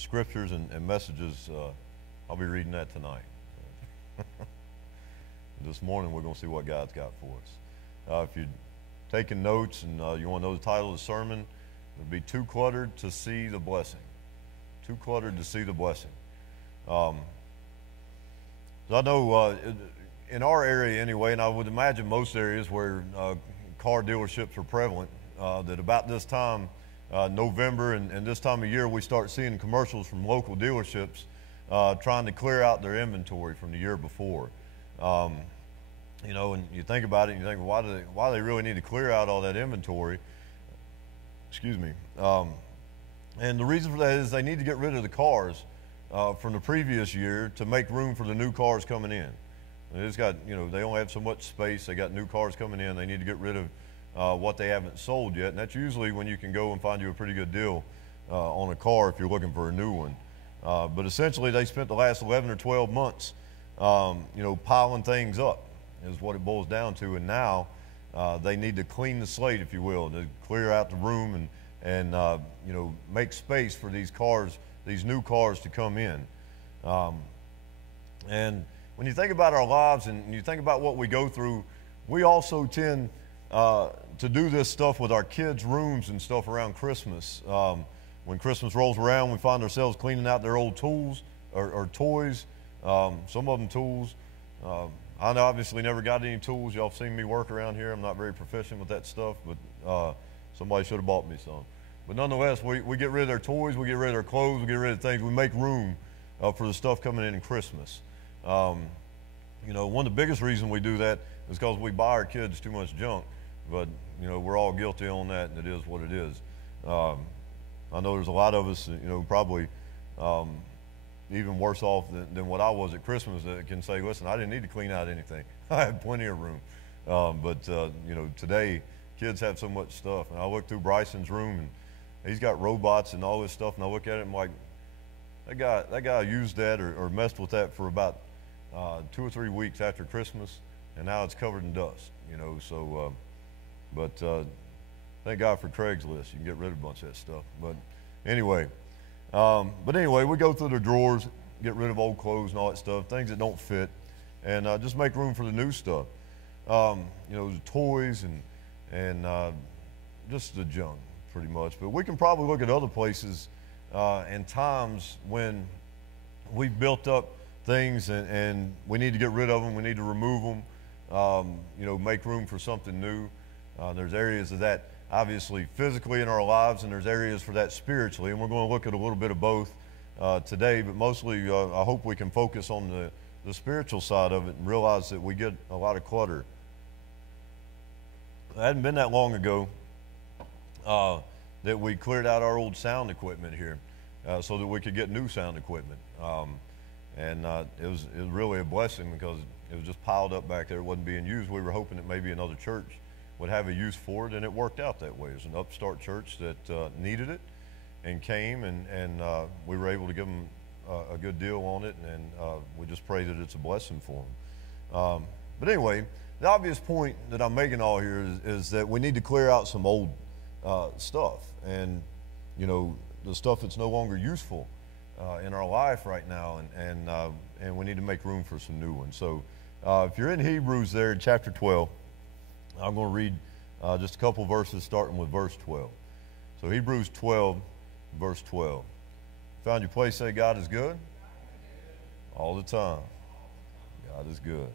scriptures and messages. I'll be reading that tonight. This morning we're going to see what God's got for us. If you're taking notes and you want to know the title of the sermon, it would be Too Cluttered to See the Blessing. Too cluttered to see the blessing. I know in our area anyway, and I would imagine most areas where car dealerships are prevalent, that about this time, November and this time of year, we start seeing commercials from local dealerships trying to clear out their inventory from the year before. You know, and you think about it, and you think, well, why do they really need to clear out all that inventory? Excuse me. And the reason for that is they need to get rid of the cars from the previous year to make room for the new cars coming in. They just got, you know, they only have so much space. They got new cars coming in. They need to get rid of what they haven't sold yet. And that's usually when you can go and find you a pretty good deal on a car if you're looking for a new one. But essentially, they spent the last 11 or 12 months, you know, piling things up is what it boils down to. And now they need to clean the slate, if you will, to clear out the room and you know, make space for these cars, these new cars to come in. And when you think about our lives and you think about what we go through, we also tend to do this stuff with our kids' rooms and stuff around Christmas. When Christmas rolls around, we find ourselves cleaning out their old tools or toys, some of them tools. I obviously never got any tools. Y'all have seen me work around here. I'm not very proficient with that stuff, but somebody should have bought me some. But nonetheless, we get rid of their toys, we get rid of their clothes, we get rid of things. We make room for the stuff coming in Christmas. You know, one of the biggest reasons we do that is because we buy our kids too much junk. But, you know, we're all guilty on that, and it is what it is. I know there's a lot of us, you know, probably even worse off than what I was at Christmas that can say, listen, I didn't need to clean out anything. I had plenty of room. But you know, today, kids have so much stuff. And I look through Bryson's room, and he's got robots and all this stuff, and I look at it and I'm like, that guy used that or messed with that for about 2 or 3 weeks after Christmas, and now it's covered in dust, you know. So, but thank God for Craigslist. You can get rid of a bunch of that stuff. But anyway, we go through the drawers, get rid of old clothes and all that stuff, things that don't fit, and just make room for the new stuff. You know, the toys and just the junk, pretty much. But we can probably look at other places and times when we've built up things and we need to get rid of them, we need to remove them, you know, make room for something new. There's areas of that obviously physically in our lives, and there's areas for that spiritually, and we're going to look at a little bit of both today, but mostly I hope we can focus on the spiritual side of it and realize that we get a lot of clutter. It hadn't been that long ago that we cleared out our old sound equipment here so that we could get new sound equipment. And it was really a blessing because it was just piled up back there. It wasn't being used. We were hoping that maybe another church would have a use for it, and it worked out that way. It was an upstart church that needed it and came, and we were able to give them a good deal on it, and we just pray that it's a blessing for them. But anyway, the obvious point that I'm making all here is that we need to clear out some old stuff, and you know, the stuff that's no longer useful in our life right now, and we need to make room for some new ones. So if you're in Hebrews there in chapter 12, I'm going to read just a couple verses starting with verse 12. So Hebrews 12, verse 12. Found your place, say God is good? All the time. God is good.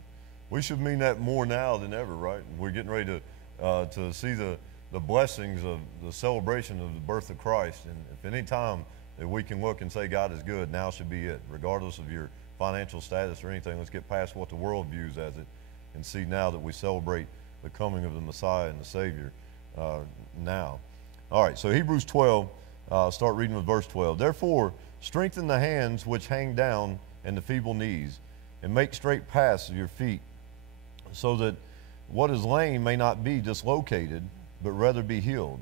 We should mean that more now than ever, right? We're getting ready to see the blessings of the celebration of the birth of Christ. And if any time that we can look and say God is good, now should be it. Regardless of your financial status or anything, let's get past what the world views as it and see now that we celebrate the coming of the Messiah and the Savior now. All right, so Hebrews 12, start reading with verse 12. Therefore, strengthen the hands which hang down and the feeble knees, and make straight paths of your feet, so that what is lame may not be dislocated, but rather be healed.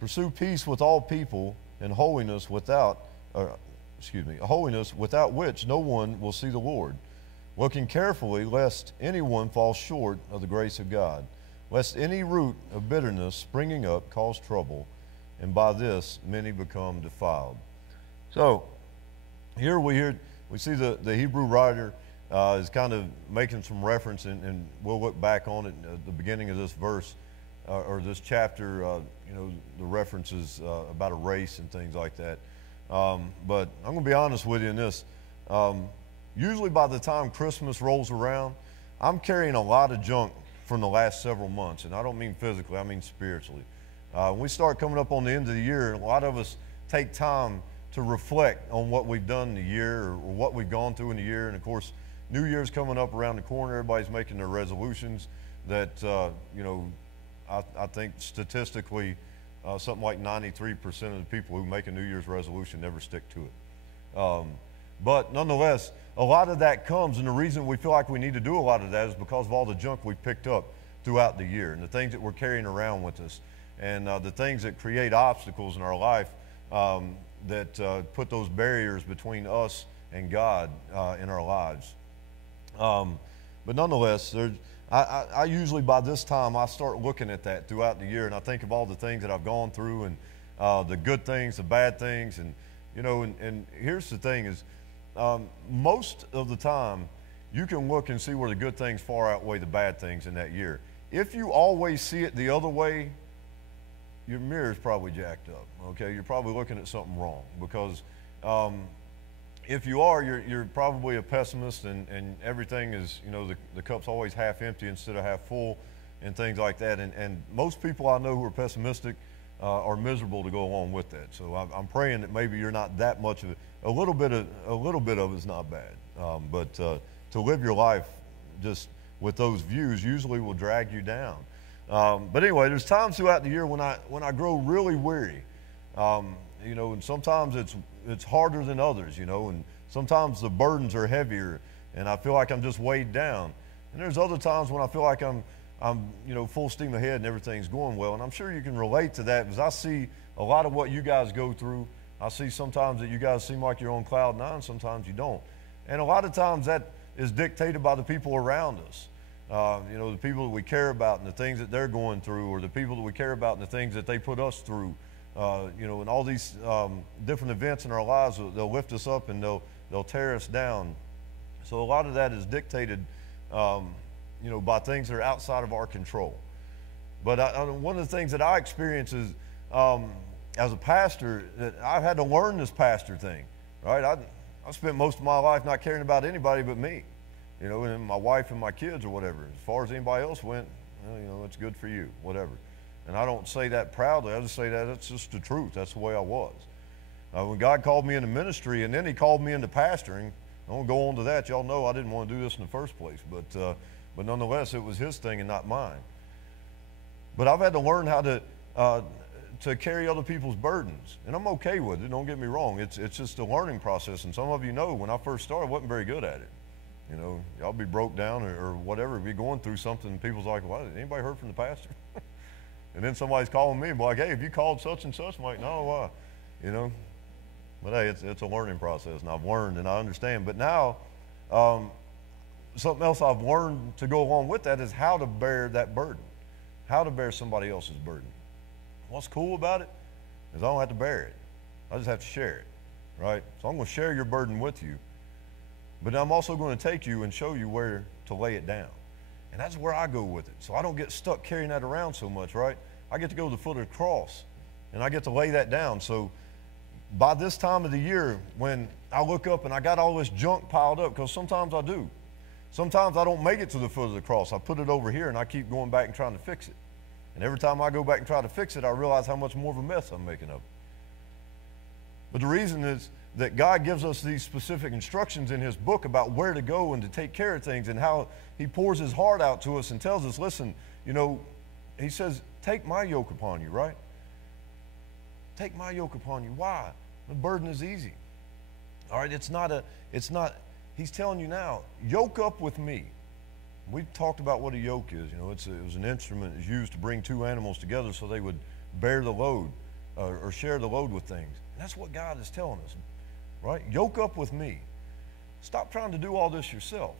Pursue peace with all people and holiness without which no one will see the Lord. Looking carefully lest anyone fall short of the grace of God, lest any root of bitterness springing up cause trouble, and by this many become defiled. So here we see the Hebrew writer is kind of making some reference, and we'll look back on it at the beginning of this verse or this chapter. The references about a race and things like that. But I'm going to be honest with you in this. Usually by the time Christmas rolls around, I'm carrying a lot of junk from the last several months, and I don't mean physically, I mean spiritually. When we start coming up on the end of the year, a lot of us take time to reflect on what we've done in the year or what we've gone through in the year. And of course, New Year's coming up around the corner. Everybody's making their resolutions that, I think statistically, something like 93% of the people who make a New Year's resolution never stick to it. But nonetheless, a lot of that comes, and the reason we feel like we need to do a lot of that is because of all the junk we've picked up throughout the year and the things that we're carrying around with us and the things that create obstacles in our life that put those barriers between us and God in our lives. But nonetheless, I usually by this time I start looking at that throughout the year, and I think of all the things that I've gone through and the good things, the bad things, and and here's the thing is most of the time you can look and see where the good things far outweigh the bad things in that year. If you always see it the other way, your mirror is probably jacked up. Okay, you're probably looking at something wrong because. If you are, you're probably a pessimist, and everything is, the cup's always half empty instead of half full, and things like that. And most people I know who are pessimistic are miserable to go along with that. So I'm praying that maybe you're not that much of it. A little bit of it is not bad, but to live your life just with those views usually will drag you down. But anyway, there's times throughout the year when I grow really weary. And sometimes it's harder than others, and sometimes the burdens are heavier, and I feel like I'm just weighed down. And there's other times when I feel like I'm full steam ahead and everything's going well. And I'm sure you can relate to that because I see a lot of what you guys go through. I see sometimes that you guys seem like you're on cloud nine, sometimes you don't. And a lot of times that is dictated by the people around us. The people that we care about and the things that they're going through, or the people that we care about and the things that they put us through. And all these different events in our lives, they'll lift us up and they'll tear us down. So a lot of that is dictated, by things that are outside of our control. But one of the things that I experience is, as a pastor, that I've had to learn this pastor thing, right? I spent most of my life not caring about anybody but me, and my wife and my kids or whatever. As far as anybody else went, it's good for you, whatever. And I don't say that proudly. I just say that's just the truth. That's the way I was. When God called me into ministry, and then he called me into pastoring, I won't go on to that. Y'all know I didn't want to do this in the first place. But nonetheless, it was his thing and not mine. But I've had to learn how to carry other people's burdens. And I'm okay with it. Don't get me wrong. It's just a learning process. And some of you know when I first started, I wasn't very good at it. Y'all be broke down or whatever, be going through something, and people's like, well, anybody heard from the pastor? And then somebody's calling me and be like, hey, have you called such and such? I'm like, no, why? But hey, it's a learning process, and I've learned and I understand. But now, something else I've learned to go along with that is how to bear that burden, how to bear somebody else's burden. What's cool about it is I don't have to bear it. I just have to share it, right? So I'm going to share your burden with you, but I'm also going to take you and show you where to lay it down. And that's where I go with it. So I don't get stuck carrying that around so much, right? I get to go to the foot of the cross, and I get to lay that down. So by this time of the year, when I look up and I got all this junk piled up, because sometimes I do. Sometimes I don't make it to the foot of the cross. I put it over here, and I keep going back and trying to fix it. And every time I go back and try to fix it, I realize how much more of a mess I'm making of it. But the reason is that God gives us these specific instructions in his book about where to go and to take care of things, and how he pours his heart out to us and tells us, listen, he says, take my yoke upon you, right? Take my yoke upon you. Why? The burden is easy. All right, he's telling you now, yoke up with me. We've talked about what a yoke is. It was an instrument that was used to bring two animals together so they would bear the load or share the load with things. And that's what God is telling us, right? Yoke up with me. Stop trying to do all this yourself.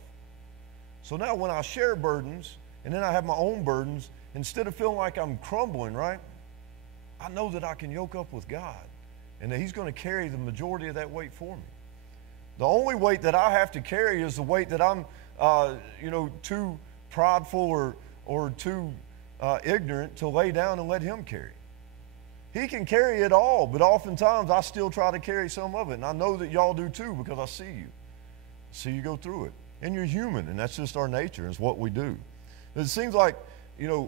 So now when I share burdens and then I have my own burdens, instead of feeling like I'm crumbling, right? I know that I can yoke up with God and that he's going to carry the majority of that weight for me. The only weight that I have to carry is the weight that I'm, too prideful or too ignorant to lay down and let him carry. He can carry it all, but oftentimes I still try to carry some of it. And I know that y'all do too, because I see you. I see you go through it. And you're human, and that's just our nature. It's what we do. It seems like,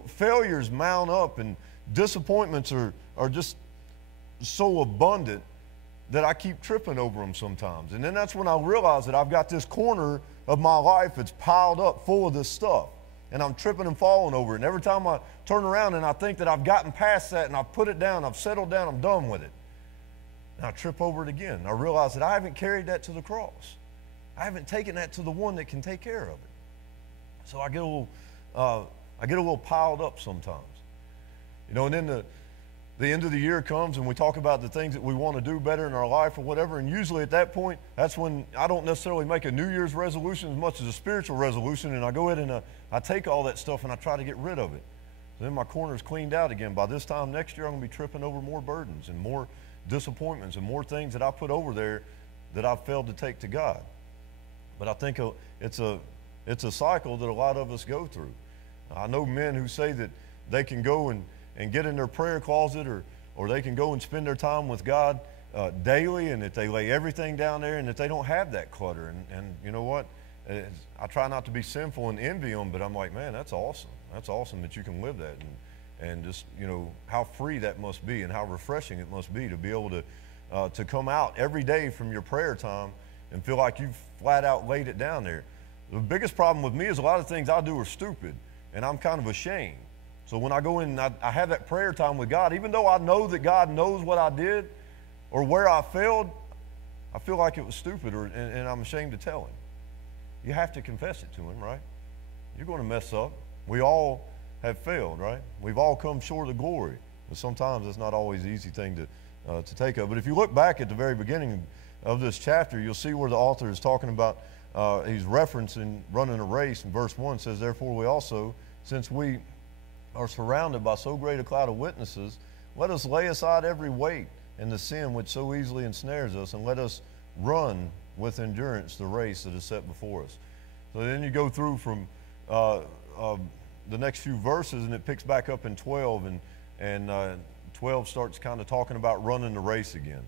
failures mount up and disappointments are just so abundant that I keep tripping over them sometimes. And then that's when I realize that I've got this corner of my life that's piled up full of this stuff. And I'm tripping and falling over it. And every time I turn around and I think that I've gotten past that and I've put it down, I've settled down, I'm done with it. And I trip over it again. And I realize that I haven't carried that to the cross. I haven't taken that to the one that can take care of it. So I get a little piled up sometimes. And then the end of the year comes and we talk about the things that we want to do better in our life or whatever. And usually at that point, that's when I don't necessarily make a New Year's resolution as much as a spiritual resolution. And I go ahead and I take all that stuff and I try to get rid of it. So then my corner's cleaned out again. By this time next year, I'm going to be tripping over more burdens and more disappointments and more things that I put over there that I've failed to take to God. But I think it's a cycle that a lot of us go through. I know men who say that they can go and get in their prayer closet or they can go and spend their time with God daily, and that they lay everything down there and that they don't have that clutter. And you know what? I try not to be sinful and envy them, but I'm like, man, that's awesome. That's awesome that you can live that. And just, how free that must be and how refreshing it must be to be able to come out every day from your prayer time and feel like you've flat out laid it down there. The biggest problem with me is a lot of things I do are stupid, and I'm kind of ashamed. So when I go in and I have that prayer time with God, even though I know that God knows what I did or where I failed, I feel like it was stupid and I'm ashamed to tell him. You have to confess it to him, right? You're going to mess up. We all have failed, right? We've all come short of glory. But sometimes it's not always the easy thing to take up. But if you look back at the very beginning of this chapter, you'll see where the author is talking about, he's referencing running a race. In verse 1 says, therefore we also, since we are surrounded by so great a cloud of witnesses, let us lay aside every weight and the sin which so easily ensnares us, and let us run with endurance the race that is set before us. So then you go through from the next few verses, and it picks back up in 12, and 12 starts kind of talking about running the race again.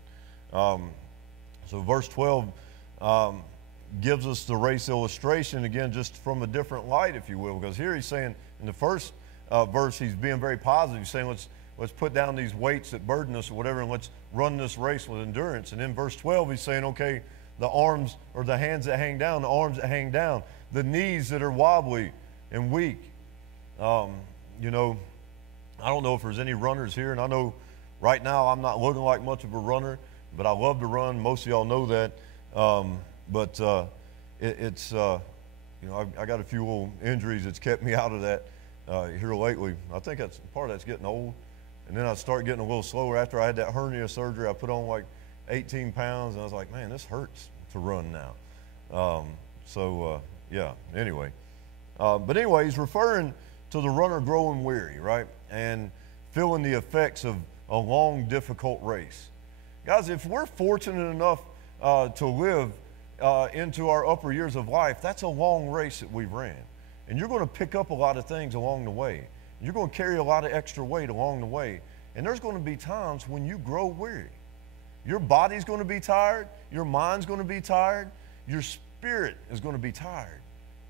So verse 12 gives us the race illustration again, just from a different light, if you will, because here he's saying in the first verse, he's being very positive. He's saying, let's put down these weights that burden us or whatever, and let's run this race with endurance. And in verse 12, he's saying, okay, the arms or the hands that hang down, the arms that hang down, the knees that are wobbly and weak. I don't know if there's any runners here, and I know right now I'm not looking like much of a runner, but I love to run. Most of y'all know that. I got a few little injuries that's kept me out of that here lately. I think that's part of that's getting old. And then I start getting a little slower. After I had that hernia surgery, I put on like 18 pounds, and I was like, man, this hurts to run now. Anyway. But anyway, he's referring to the runner growing weary, right? And feeling the effects of a long, difficult race. Guys, if we're fortunate enough to live into our upper years of life, that's a long race that we've ran. And you're going to pick up a lot of things along the way. You're going to carry a lot of extra weight along the way. And there's going to be times when you grow weary. Your body's going to be tired. Your mind's going to be tired. Your spirit is going to be tired.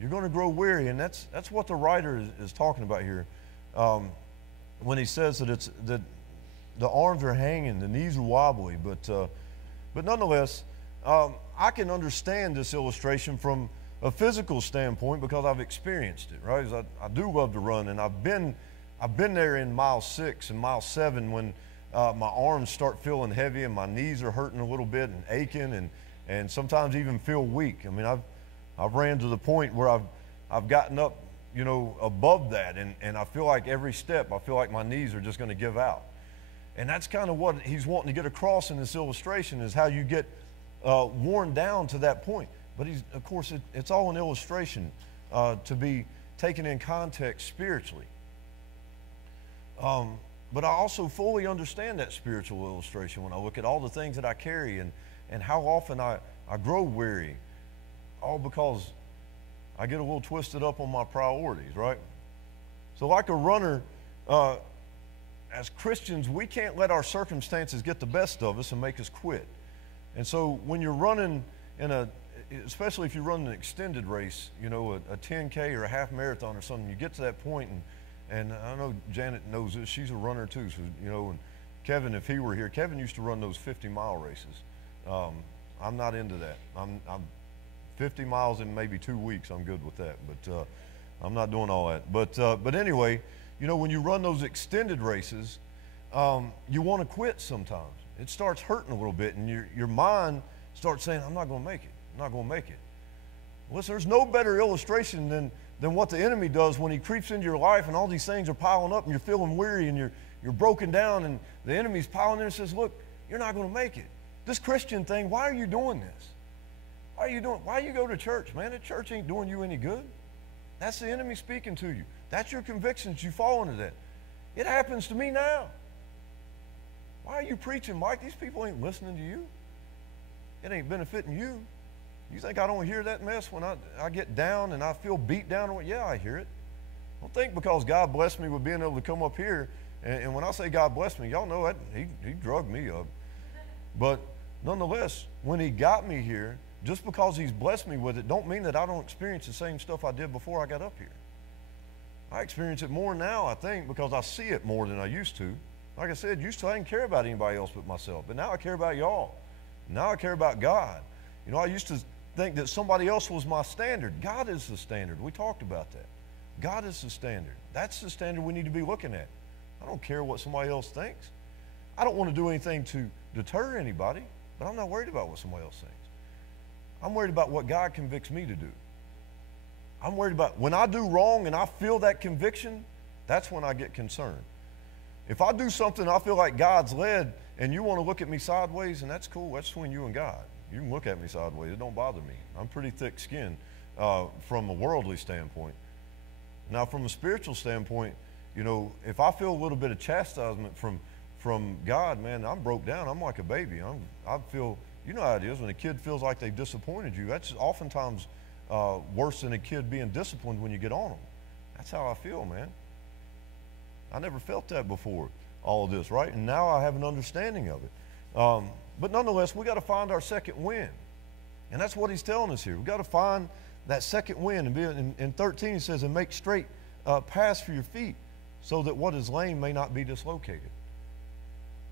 You're going to grow weary. And that's what the writer is talking about here when he says that the arms are hanging, the knees are wobbly. But nonetheless, I can understand this illustration from a physical standpoint because I've experienced it, right? I do love to run, and I've been there in mile 6 and mile 7 when my arms start feeling heavy and my knees are hurting a little bit and aching and sometimes even feel weak. I mean, I've ran to the point where I've gotten up, above that, and I feel like every step, I feel like my knees are just going to give out. And that's kind of what he's wanting to get across in this illustration, is how you get worn down to that point. But of course, it's all an illustration to be taken in context spiritually. But I also fully understand that spiritual illustration when I look at all the things that I carry and how often I I grow weary, all because I get a little twisted up on my priorities, right? So like a runner, as Christians, we can't let our circumstances get the best of us and make us quit. And so when you're running especially if you run an extended race, you know, a 10K or a half marathon or something, you get to that point, and I know Janet knows this, she's a runner too, so, you know, and Kevin, if he were here, Kevin used to run those 50-mile races. I'm not into that. I'm 50 miles in maybe 2 weeks, I'm good with that, but I'm not doing all that. But anyway, you know, when you run those extended races, you want to quit sometimes. It starts hurting a little bit, and your mind starts saying, I'm not going to make it. I'm not going to make it. Listen, there's no better illustration than what the enemy does when he creeps into your life and all these things are piling up and you're feeling weary and you're broken down, and the enemy's piling in and says, look, you're not going to make it. This Christian thing, why are you doing this? Why you go to church, man? The church ain't doing you any good. That's the enemy speaking to you. That's your convictions. You fall into that. It happens to me now. Why are you preaching, Mike? These people ain't listening to you. It ain't benefiting you. You think I don't hear that mess when I get down and I feel beat down? Yeah, I hear it. Don't think because God blessed me with being able to come up here, and when I say God blessed me, y'all know that he drugged me up. But nonetheless, when he got me here, just because he's blessed me with it, don't mean that I don't experience the same stuff I did before I got up here. I experience it more now, I think, because I see it more than I used to. Like I said, used to I didn't care about anybody else but myself, but now I care about y'all. Now I care about God. You know, I used to think that somebody else was my standard. God is the standard. We talked about that. God is the standard. That's the standard we need to be looking at. I don't care what somebody else thinks. I don't want to do anything to deter anybody, but I'm not worried about what somebody else thinks. I'm worried about what God convicts me to do. I'm worried about when I do wrong and I feel that conviction, that's when I get concerned. If I do something I feel like God's led and you want to look at me sideways, and that's cool, that's between you and God. You can look at me sideways, it don't bother me. I'm pretty thick-skinned from a worldly standpoint. Now from a spiritual standpoint, you know, if I feel a little bit of chastisement from God, man, I'm broke down. I'm like a baby. I feel, you know how it is when a kid feels like they've disappointed you. That's oftentimes worse than a kid being disciplined when you get on them. That's how I feel, man. I never felt that before, all of this, right? And now I have an understanding of it. But nonetheless, we got to find our second wind. And that's what he's telling us here. We got to find that second wind. And in 13 he says, and make straight paths for your feet, so that what is lame may not be dislocated.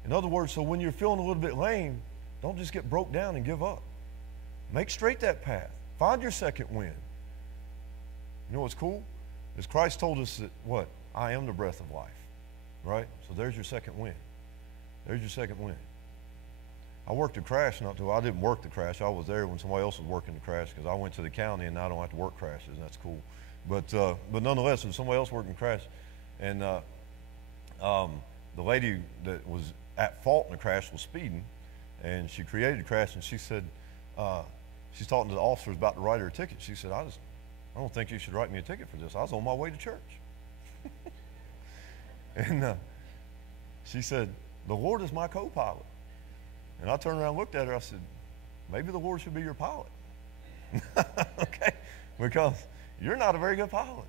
In other words, so when you're feeling a little bit lame, don't just get broke down and give up. Make straight that path. Find your second wind. You know what's cool? Is Christ told us that, what? I am the breath of life, right? So there's your second wind. There's your second wind. I worked a crash I didn't work the crash. I was there when somebody else was working the crash because I went to the county and now I don't have to work crashes, and that's cool. But nonetheless, when somebody else working crash, and the lady that was at fault in the crash was speeding, and she created a crash, and she said, she's talking to the officers about to write her a ticket. She said, I don't think you should write me a ticket for this. I was on my way to church. And she said, the Lord is my co-pilot. And I turned around and looked at her. I said, maybe the Lord should be your pilot. Okay? Because you're not a very good pilot.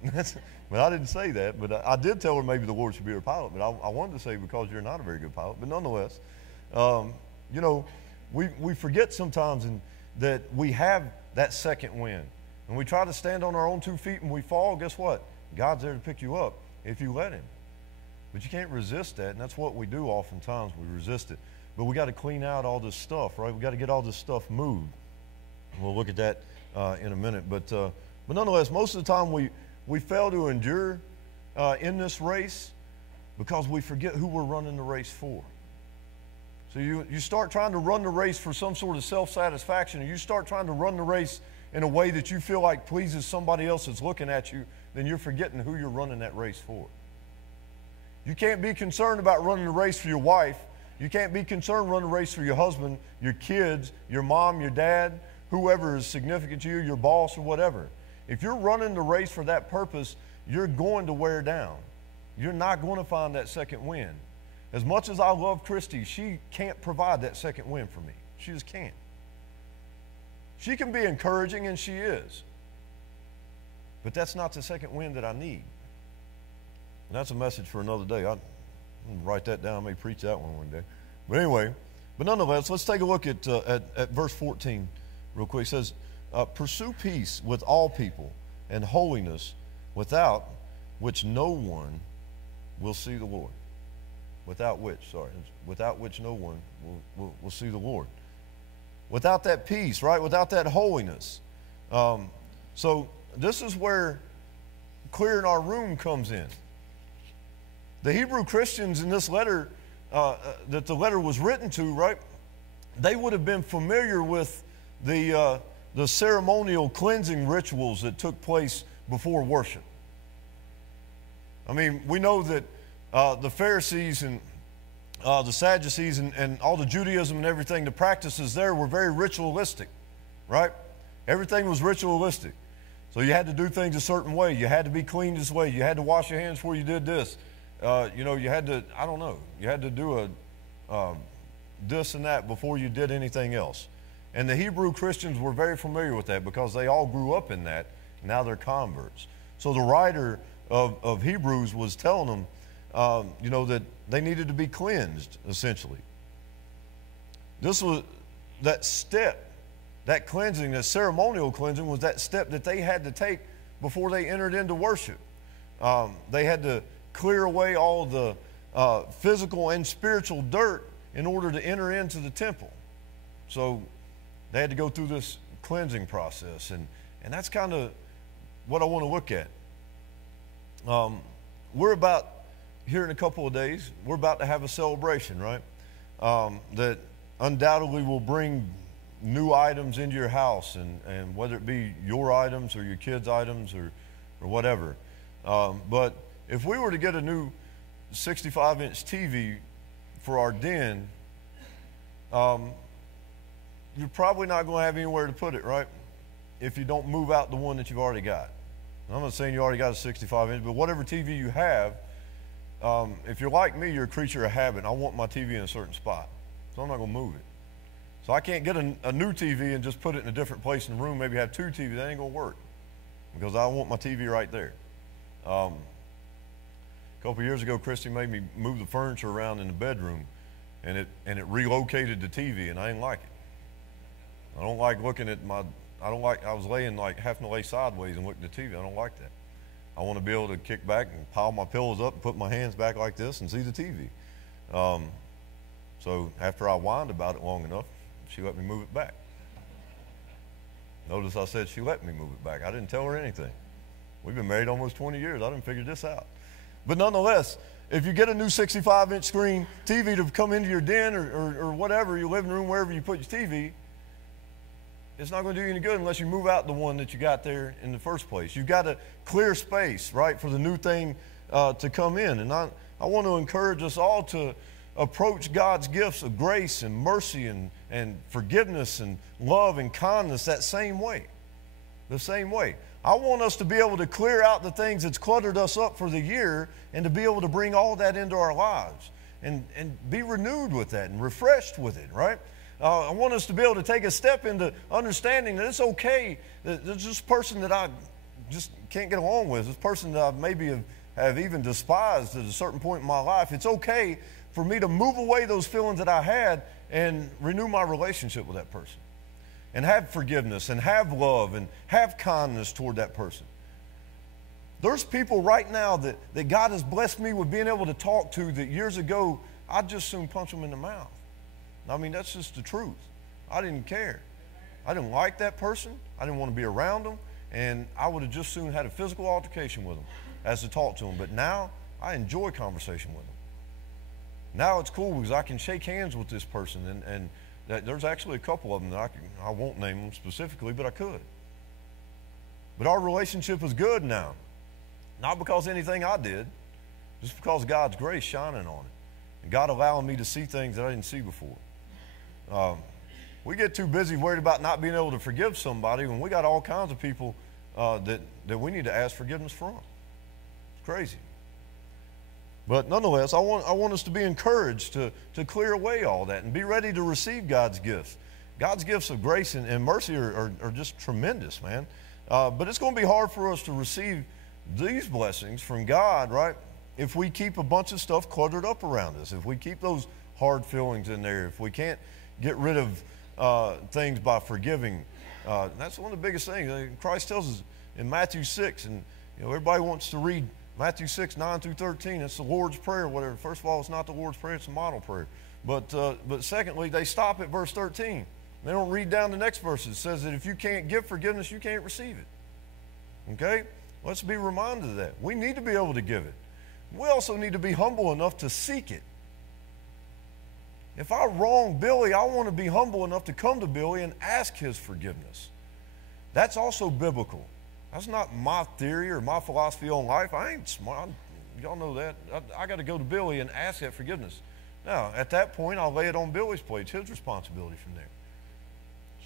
But I didn't say that. But I did tell her maybe the Lord should be her pilot. But I wanted to say because you're not a very good pilot. But nonetheless, you know, we forget sometimes that we have that second wind. And we try to stand on our own 2 feet and we fall. Guess what? God's there to pick you up if you let him. But you can't resist that, and that's what we do oftentimes. We resist it. But we got to clean out all this stuff, right? We got to get all this stuff moved. We'll look at that in a minute. But nonetheless, most of the time we fail to endure in this race because we forget who we're running the race for. So you start trying to run the race for some sort of self-satisfaction, or you start trying to run the race in a way that you feel like pleases somebody else that's looking at you, then you're forgetting who you're running that race for. You can't be concerned about running the race for your wife. You can't be concerned running the race for your husband, your kids, your mom, your dad, whoever is significant to you, your boss or whatever. If you're running the race for that purpose, you're going to wear down. You're not going to find that second wind. As much as I love Christy, she can't provide that second wind for me. She just can't. She can be encouraging, and she is. But that's not the second wind that I need. And that's a message for another day. I'm going to write that down. I may preach that one day. But anyway, but nonetheless, let's take a look at verse 14 real quick. It says, pursue peace with all people and holiness, without which no one will see the Lord. Without which no one will see the Lord. Without that peace, right? Without that holiness. So this is where clearing our room comes in. The Hebrew Christians in this letter, that the letter was written to, right? They would have been familiar with the ceremonial cleansing rituals that took place before worship. I mean, we know that the Pharisees and the Sadducees and all the Judaism and everything, the practices there were very ritualistic, right? Everything was ritualistic. So you had to do things a certain way. You had to be clean this way. You had to wash your hands before you did this. You had to, you had to do this and that before you did anything else. And the Hebrew Christians were very familiar with that because they all grew up in that. Now they're converts. So the writer of Hebrews was telling them, that they needed to be cleansed, essentially. This was that step, that cleansing, that ceremonial cleansing was that step that they had to take before they entered into worship. They had to clear away all the physical and spiritual dirt in order to enter into the temple. So they had to go through this cleansing process. And that's kind of what I want to look at. We're about, here in a couple of days, we're about to have a celebration, right? That undoubtedly will bring new items into your house, and whether it be your items or your kids' items or whatever. But if we were to get a new 65-inch TV for our den, you're probably not going to have anywhere to put it, right? If you don't move out the one that you've already got. And I'm not saying you already got a 65-inch, but whatever TV you have, if you're like me, you're a creature of habit. I want my TV in a certain spot, so I'm not going to move it. So I can't get a new TV and just put it in a different place in the room, maybe have two TVs. That ain't going to work because I want my TV right there. A couple of years ago, Christy made me move the furniture around in the bedroom, and it relocated the TV, and I didn't like it. I don't like looking at I was laying like having to lay sideways and look at the TV. I don't like that. I want to be able to kick back and pile my pillows up and put my hands back like this and see the TV. So after I whined about it long enough, she let me move it back. Notice I said she let me move it back. I didn't tell her anything. We've been married almost 20 years. I didn't figure this out. But nonetheless, if you get a new 65-inch screen TV to come into your den or whatever, your living room, wherever you put your TV, it's not going to do you any good unless you move out the one that you got there in the first place. You've got to clear space, right, for the new thing to come in. And I want to encourage us all to approach God's gifts of grace and mercy and forgiveness and love and kindness that same way. The same way. I want us to be able to clear out the things that's cluttered us up for the year and to be able to bring all that into our lives and be renewed with that and refreshed with it, right? I want us to be able to take a step into understanding that it's okay that there's this person that I just can't get along with, this person that I maybe have even despised at a certain point in my life. It's okay for me to move away those feelings that I had and renew my relationship with that person and have forgiveness and have love and have kindness toward that person. There's people right now that God has blessed me with being able to talk to that years ago I'd just soon punch them in the mouth. I mean, that's just the truth. I didn't care. I didn't like that person. I didn't want to be around them. And I would have just soon had a physical altercation with them as to talk to them. But now I enjoy conversation with them. Now it's cool because I can shake hands with this person. And there's actually a couple of them that I won't name them specifically, but I could. But our relationship is good now. Not because of anything I did, just because of God's grace shining on it. And God allowing me to see things that I didn't see before. We get too busy worried about not being able to forgive somebody when we got all kinds of people that we need to ask forgiveness from. It's crazy. But nonetheless, I want us to be encouraged to clear away all that and be ready to receive God's gifts God's gifts of grace and mercy are just tremendous, man. But it's going to be hard for us to receive these blessings from God, right, if we keep a bunch of stuff cluttered up around us, if we keep those hard feelings in there, if we can't get rid of things by forgiving. That's one of the biggest things. Christ tells us in Matthew 6, and everybody wants to read Matthew 6, 9 through 13. It's the Lord's Prayer, whatever. First of all, it's not the Lord's Prayer, it's a model prayer. But secondly, they stop at verse 13. They don't read down the next verse. It says that if you can't give forgiveness, you can't receive it. Okay? Let's be reminded of that. We need to be able to give it. We also need to be humble enough to seek it. If I wrong Billy, I want to be humble enough to come to Billy and ask his forgiveness. That's also biblical. That's not my theory or my philosophy on life. I ain't smart. Y'all know that. I got to go to Billy and ask that forgiveness. Now, at that point, I'll lay it on Billy's plate. It's his responsibility from there.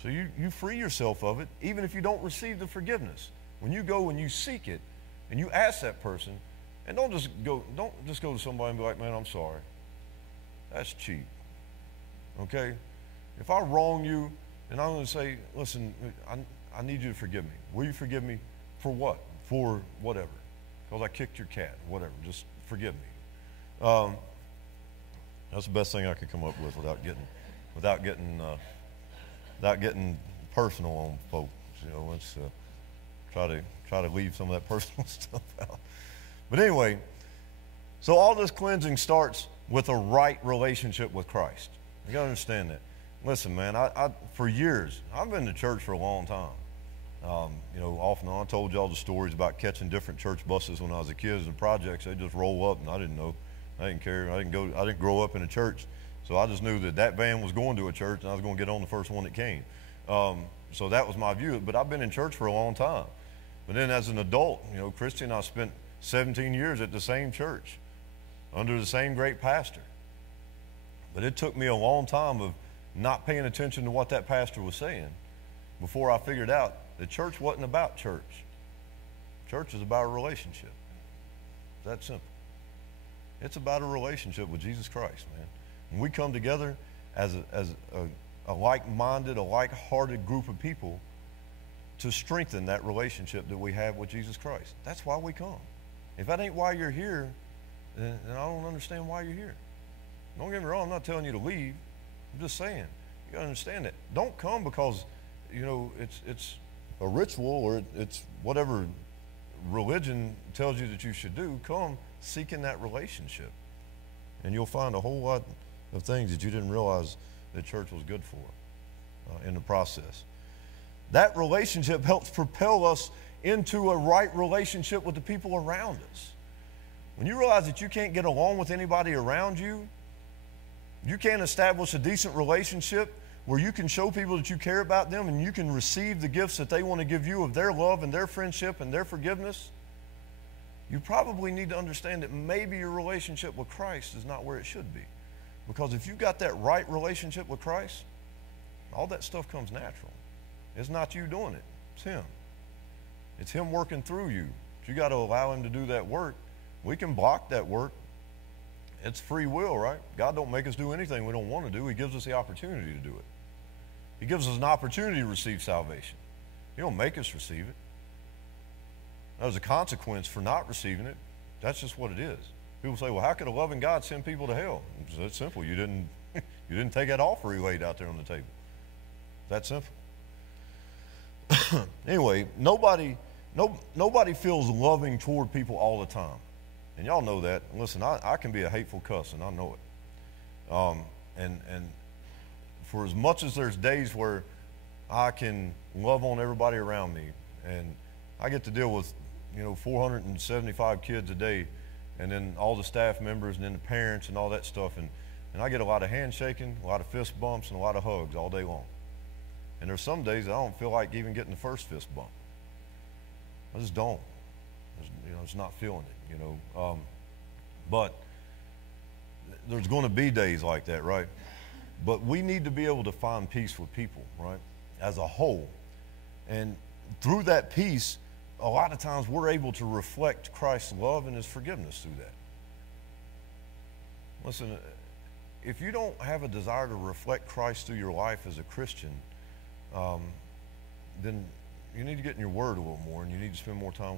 So you free yourself of it, even if you don't receive the forgiveness. When you go and you seek it, and you ask that person, and don't just go to somebody and be like, man, I'm sorry. That's cheap. Okay? If I wrong you, and I'm going to say, listen, I need you to forgive me. Will you forgive me for what? For whatever. Because I kicked your cat, whatever. Just forgive me. That's the best thing I could come up with without getting personal on folks. Let's try to leave some of that personal stuff out. But anyway, so all this cleansing starts with a right relationship with Christ. You got to understand that. Listen, man, I for years, I've been to church for a long time. Off and on, I told y'all the stories about catching different church buses when I was a kid. And projects, they just roll up, and I didn't know. I didn't care. I didn't grow up in a church, so I just knew that van was going to a church, and I was going to get on the first one that came. So that was my view. But I've been in church for a long time. But then as an adult, Christian, I spent 17 years at the same church under the same great pastor. But it took me a long time of not paying attention to what that pastor was saying before I figured out that church wasn't about church. Church is about a relationship. It's that simple. It's about a relationship with Jesus Christ, man. When we come together as a like-minded, a like-hearted group of people to strengthen that relationship that we have with Jesus Christ. That's why we come. If that ain't why you're here, then I don't understand why you're here. Don't get me wrong, I'm not telling you to leave. I'm just saying, you got to understand that. Don't come because, it's a ritual or it's whatever religion tells you that you should do. Come seeking that relationship. And you'll find a whole lot of things that you didn't realize that church was good for in the process. That relationship helps propel us into a right relationship with the people around us. When you realize that you can't get along with anybody around you, you can't establish a decent relationship where you can show people that you care about them and you can receive the gifts that they want to give you of their love and their friendship and their forgiveness, you probably need to understand that maybe your relationship with Christ is not where it should be. Because if you've got that right relationship with Christ, all that stuff comes natural. It's not you doing it. It's Him. It's Him working through you. But you got to allow Him to do that work. We can block that work. It's free will, right? God don't make us do anything we don't want to do. He gives us the opportunity to do it. He gives us an opportunity to receive salvation. He don't make us receive it. There's a consequence for not receiving it. That's just what it is. People say, well, how could a loving God send people to hell? It's simple. You didn't take that offer He laid out there on the table. That simple. Anyway, nobody feels loving toward people all the time. And y'all know that. Listen, I can be a hateful cuss, and I know it. And for as much as there's days where I can love on everybody around me, and I get to deal with 475 kids a day, and then all the staff members, and then the parents, and all that stuff, and I get a lot of handshaking, a lot of fist bumps, and a lot of hugs all day long. And there's some days I don't feel like even getting the first fist bump. I just don't. Just not feeling it. But there's going to be days like that, right? But we need to be able to find peace with people, right, as a whole. And through that peace, a lot of times we're able to reflect Christ's love and His forgiveness through that. Listen, if you don't have a desire to reflect Christ through your life as a Christian, then you need to get in your word a little more, and you need to spend more time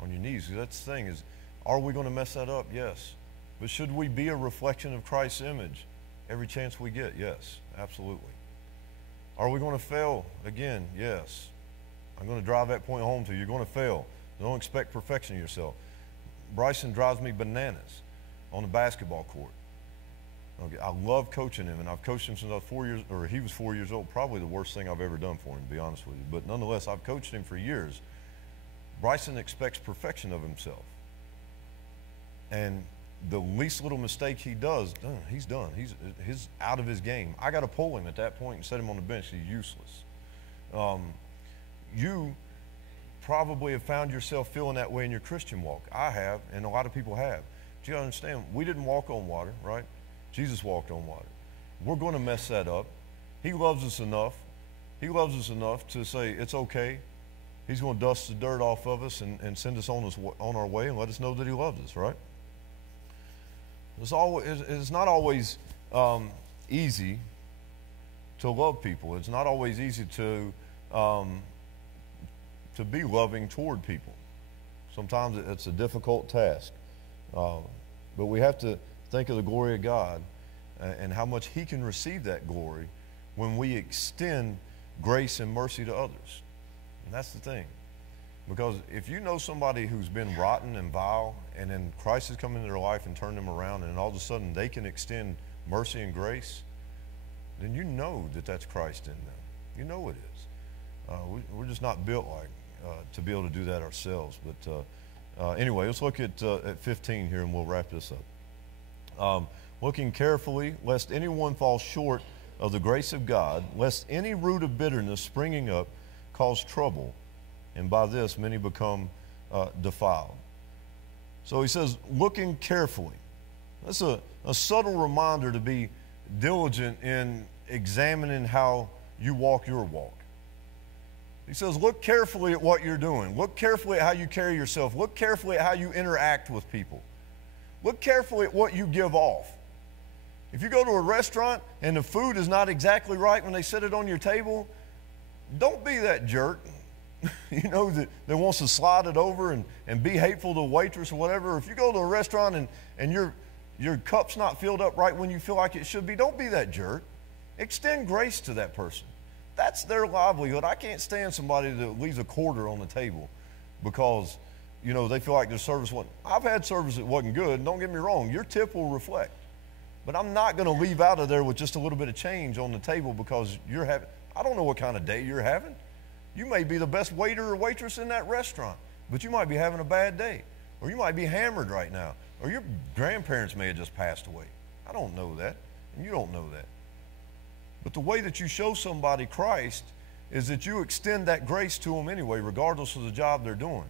on your knees. Because that's the thing is, are we going to mess that up? Yes. But should we be a reflection of Christ's image every chance we get? Yes, absolutely. Are we going to fail again? Yes. I'm going to drive that point home to you. You're going to fail. Don't expect perfection of yourself. Bryson drives me bananas on the basketball court. Okay, I love coaching him, and I've coached him since I was 4 years, or he was 4 years old. Probably the worst thing I've ever done for him, to be honest with you. But nonetheless, I've coached him for years. Bryson expects perfection of himself. And the least little mistake he does, he's done. He's out of his game. I got to pull him at that point and set him on the bench. He's useless. You probably have found yourself feeling that way in your Christian walk. I have, and a lot of people have. But you got to understand, we didn't walk on water, right? Jesus walked on water. We're going to mess that up. He loves us enough. He loves us enough to say it's okay. He's going to dust the dirt off of us and send us on our way and let us know that he loves us, right? It's not always easy to love people. It's not always easy to be loving toward people. Sometimes it's a difficult task. But we have to think of the glory of God and how much he can receive that glory when we extend grace and mercy to others. And that's the thing. Because if you know somebody who's been rotten and vile, and then Christ has come into their life and turned them around, and all of a sudden they can extend mercy and grace, then you know that that's Christ in them. You know it is. We're just not built like to be able to do that ourselves. But anyway, let's look at 15 here, and we'll wrap this up. Looking carefully, lest anyone fall short of the grace of God, lest any root of bitterness springing up cause trouble, and by this many become defiled. So he says, looking carefully. That's a subtle reminder to be diligent in examining how you walk your walk. He says, look carefully at what you're doing. Look carefully at how you carry yourself. Look carefully at how you interact with people. Look carefully at what you give off. If you go to a restaurant and the food is not exactly right when they set it on your table, don't be that jerk, you know, that wants to slide it over and be hateful to a waitress or whatever. If you go to a restaurant and your cup's not filled up right when you feel like it should be, don't be that jerk. Extend grace to that person. That's their livelihood. I can't stand somebody that leaves a quarter on the table because, you know, they feel like their service wasn't. I've had service that wasn't good. Don't get me wrong. Your tip will reflect. But I'm not going to leave out of there with just a little bit of change on the table because you're having, I don't know what kind of day you're having. You may be the best waiter or waitress in that restaurant, but you might be having a bad day. Or you might be hammered right now. Or your grandparents may have just passed away. I don't know that, and you don't know that. But the way that you show somebody Christ is that you extend that grace to them anyway, regardless of the job they're doing.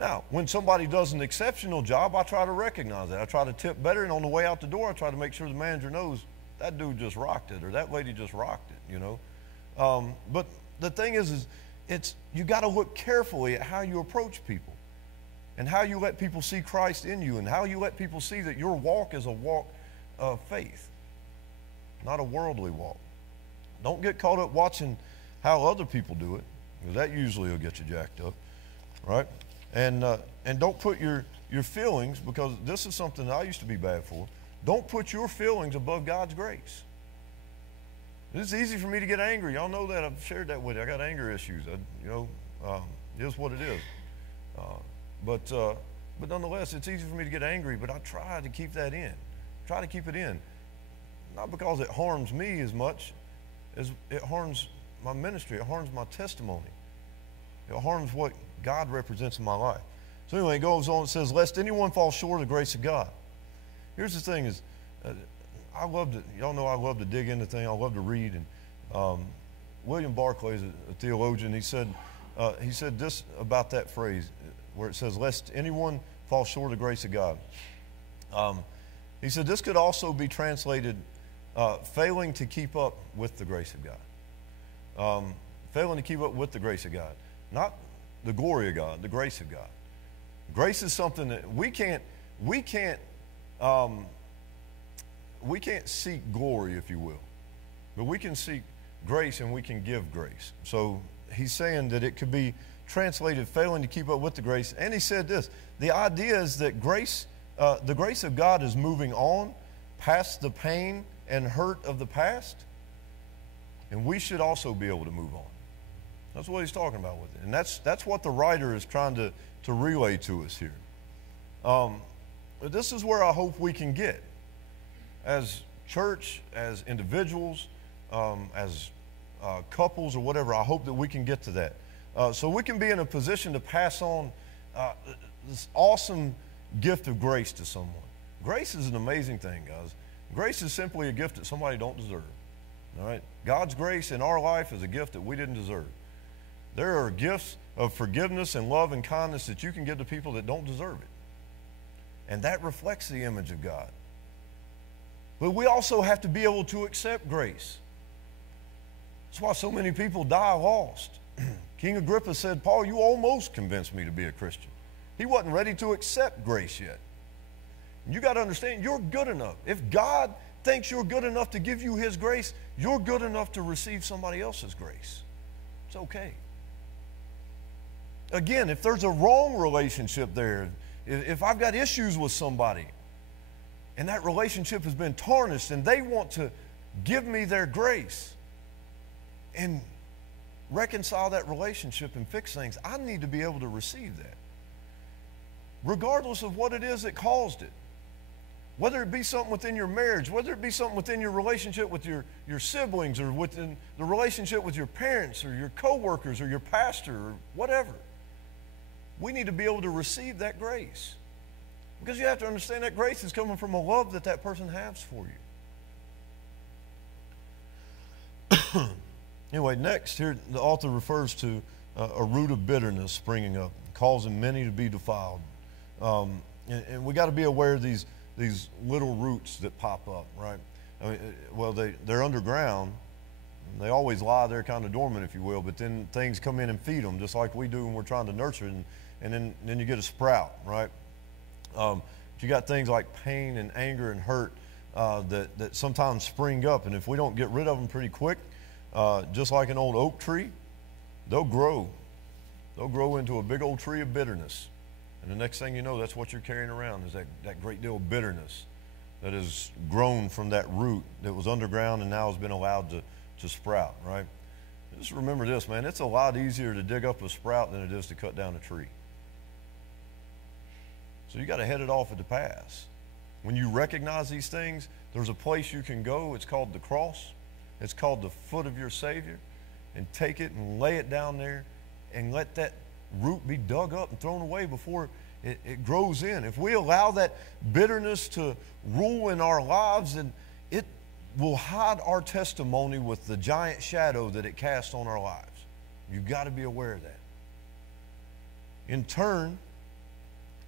Now, when somebody does an exceptional job, I try to recognize that. I try to tip better, and on the way out the door, I try to make sure the manager knows that dude just rocked it, or that lady just rocked it, you know. But the thing is it's you got to look carefully at how you approach people and how you let people see Christ in you and how you let people see that your walk is a walk of faith, not a worldly walk. Don't get caught up watching how other people do it, because that usually will get you jacked up, right? And don't put your feelings, because this is something that I used to be bad for. Don't put your feelings above God's grace. It's easy for me to get angry. Y'all know that. I've shared that with you. I got anger issues. It is what it is. But nonetheless, it's easy for me to get angry, but I try to keep that in. Try to keep it in. Not because it harms me as much as it harms my ministry. It harms my testimony. It harms what God represents in my life. So anyway, it goes on and says, lest anyone fall short of the grace of God. Here's the thing is, y'all know I love to dig into things. I love to read. And William Barclay is a theologian. He said this about that phrase where it says, lest anyone fall short of the grace of God. He said this could also be translated failing to keep up with the grace of God. Failing to keep up with the grace of God. Not the glory of God, the grace of God. Grace is something that we can't we can't seek glory, if you will, but we can seek grace and we can give grace. So he's saying that it could be translated failing to keep up with the grace. And he said this, the idea is that grace, the grace of God is moving on past the pain and hurt of the past, and we should also be able to move on. That's what he's talking about with it. And that's what the writer is trying to relay to us here. This is where I hope we can get. As church, as individuals, as couples or whatever, I hope that we can get to that. So we can be in a position to pass on this awesome gift of grace to someone. Grace is an amazing thing, guys. Grace is simply a gift that somebody don't deserve. All right? God's grace in our life is a gift that we didn't deserve. There are gifts of forgiveness and love and kindness that you can give to people that don't deserve it. And that reflects the image of God. But we also have to be able to accept grace. That's why so many people die lost. King Agrippa said, Paul, you almost convinced me to be a Christian. He wasn't ready to accept grace yet. You got to understand, you're good enough. If God thinks you're good enough to give you his grace, you're good enough to receive somebody else's grace. It's okay. Again, if there's a wrong relationship there, if I've got issues with somebody and that relationship has been tarnished and they want to give me their grace and reconcile that relationship and fix things, I need to be able to receive that, regardless of what it is that caused it. Whether it be something within your marriage, whether it be something within your relationship with your siblings, or within the relationship with your parents or your coworkers or your pastor or whatever. We need to be able to receive that grace. Because you have to understand that grace is coming from a love that that person has for you. Anyway, next here the author refers to a root of bitterness springing up, causing many to be defiled. And we got to be aware of these little roots that pop up, right? I mean, well, they're underground. They always lie there kind of dormant, if you will, but then things come in and feed them, just like we do when we're trying to nurture it, and then you get a sprout, right? You got things like pain and anger and hurt that sometimes spring up, and if we don't get rid of them pretty quick, just like an old oak tree, they'll grow. They'll grow into a big old tree of bitterness. And the next thing you know, that's what you're carrying around, is that great deal of bitterness that has grown from that root that was underground and now has been allowed to sprout, right? Just remember this, man. It's a lot easier to dig up a sprout than it is to cut down a tree. So you got to head it off at the pass. When you recognize these things, there's a place you can go. It's called the cross. It's called the foot of your Savior. And take it and lay it down there and let that root be dug up and thrown away before it grows in. If we allow that bitterness to rule in our lives, then it will hide our testimony with the giant shadow that it casts on our lives. You've got to be aware of that. In turn,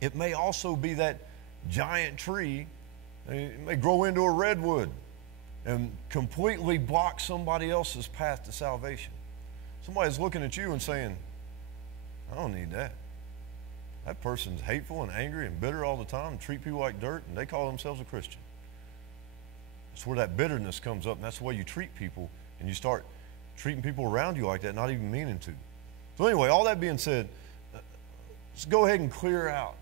it may also be that giant tree. It may grow into a redwood and completely block somebody else's path to salvation. Somebody's looking at you and saying, I don't need that. That person's hateful and angry and bitter all the time and treat people like dirt, and they call themselves a Christian. That's where that bitterness comes up, and that's the way you treat people, and you start treating people around you like that, not even meaning to. So anyway, all that being said, let's go ahead and clear out.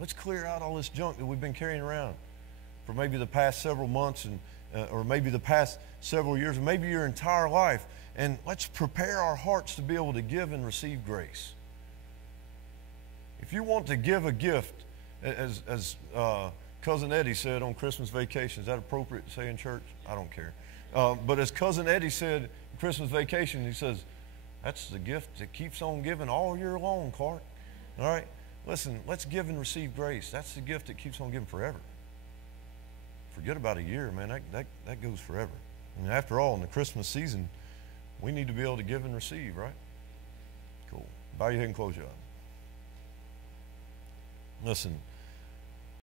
Let's clear out all this junk that we've been carrying around for maybe the past several months or maybe the past several years, or maybe your entire life, and let's prepare our hearts to be able to give and receive grace. If you want to give a gift, as Cousin Eddie said on Christmas vacation, is that appropriate to say in church? I don't care. But as Cousin Eddie said, Christmas vacation, he says, that's the gift that keeps on giving all year long, Clark. All right? Listen, let's give and receive grace. That's the gift that keeps on giving forever. Forget about a year, man. That goes forever. And after all, in the Christmas season, we need to be able to give and receive, right? Cool. Bow your head and close your eyes. Listen.